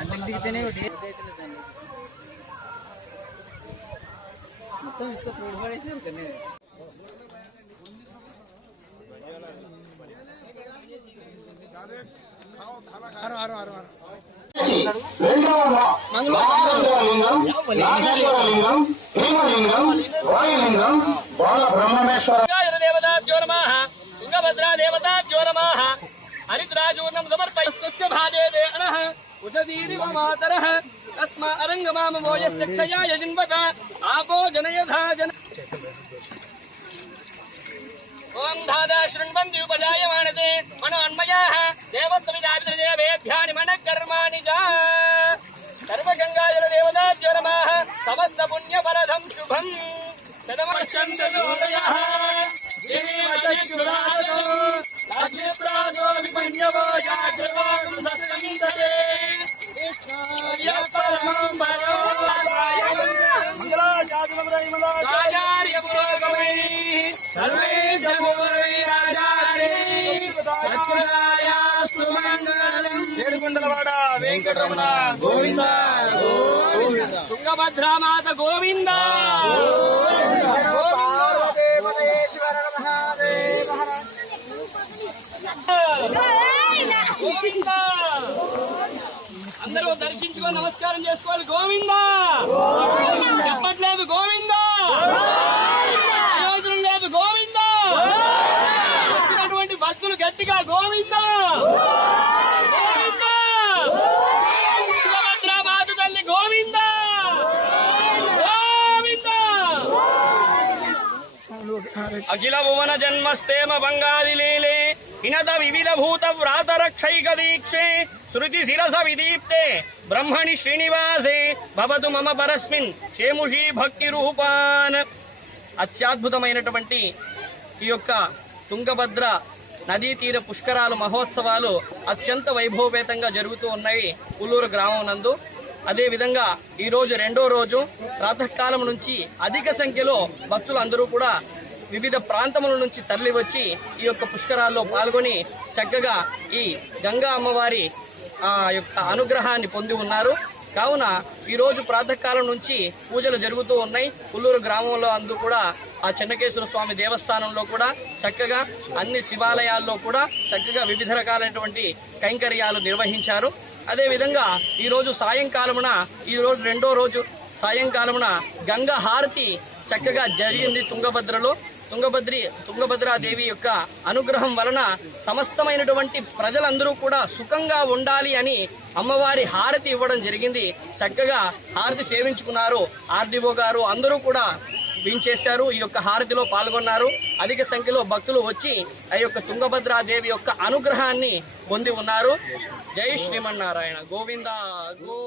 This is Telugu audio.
అంటే దిగితేనే ఒకటి దాన్ని మొత్తం ఇసుక తోడు తుంగభద్రా దేవతాభ్యో నమ హరిద్రాజూర్ణం సమర్పయస్తస్య భాదేదే అనః ఉషదీరివ మాతరః తస్మా అరంగమామో యస్య క్షయాయ జిన్వత ఆపో జనయథా జన శృణ్వంతి ఉపజాయమానతే మనోన్మయా అన్మయాః దేవస్సవిదాభిదేవేభ్యాని కర్మాణి సర్వగంగాజల దేవతాభ్యో నమః సమస్త పుణ్యఫలదం శుభం శతవర్షంతోదయః ఏడుకొండలవాడ వెంకటరమణ. గోవింద. తుంగభద్రామాత గోవింద. గోవింద. అందరూ దర్శించుకొని నమస్కారం చేసుకోవాలి. గోవింద. చెప్పట్లేదు గోవింద. ప్రయోజనం లేదు గోవింద. వచ్చినటువంటి భక్తులు గట్టిగా గోవింద గోవింద తుంగభద్రామాత తల్లి గోవింద గోవింద అఖిల భువన జన్మస్తేమ బంగాది లీలే హినత వివిధ భూత వ్రాత రక్షైక దీక్షే శృతి శిరస విదీప్తే బ్రహ్మణి శ్రీనివాసే భవతు మమ పరస్మిన్ షేముషీ భక్తి రూపాన్ అత్యద్భుతమైనటువంటి ఈ యొక్క తుంగభద్ర నదీ తీర పుష్కరాలు మహోత్సవాలు అత్యంత వైభవపేతంగా జరుగుతూ ఉన్నాయి ఉల్లూరు గ్రామం నందు. అదేవిధంగా ఈరోజు రెండో రోజు. ప్రాతకాలం నుంచి అధిక సంఖ్యలో భక్తులు అందరూ కూడా వివిధ ప్రాంతముల నుంచి తరలి వచ్చి ఈ యొక్క పుష్కరాల్లో పాల్గొని చక్కగా ఈ గంగా అమ్మవారి ఆ యొక్క అనుగ్రహాన్ని పొంది ఉన్నారు. కావున ఈరోజు ప్రాతకాలం నుంచి పూజలు జరుగుతూ ఉన్నాయి. పుల్లూరు గ్రామంలో అందు కూడా ఆ చెన్నకేశ్వర స్వామి దేవస్థానంలో కూడా చక్కగా అన్ని శివాలయాల్లో కూడా చక్కగా వివిధ రకాలైనటువంటి కైంకర్యాలు నిర్వహించారు. అదేవిధంగా ఈరోజు సాయంకాలమున ఈరోజు రెండో రోజు సాయంకాలమున గంగా హారతి చక్కగా జరిగింది తుంగభద్రలో. తుంగభద్రి తుంగభద్రాదేవి యొక్క అనుగ్రహం వలన సమస్తమైనటువంటి ప్రజలందరూ కూడా సుఖంగా ఉండాలి అని అమ్మవారి హారతి ఇవ్వడం జరిగింది. చక్కగా హారతి సేవించుకున్నారు. ఆర్డీఓ గారు అందరూ కూడా వించేశారు ఈ యొక్క హారతిలో పాల్గొన్నారు. అధిక సంఖ్యలో భక్తులు వచ్చి ఆ యొక్క తుంగభద్రాదేవి యొక్క అనుగ్రహాన్ని పొంది ఉన్నారు. జై శ్రీమన్నారాయణ. గోవింద గో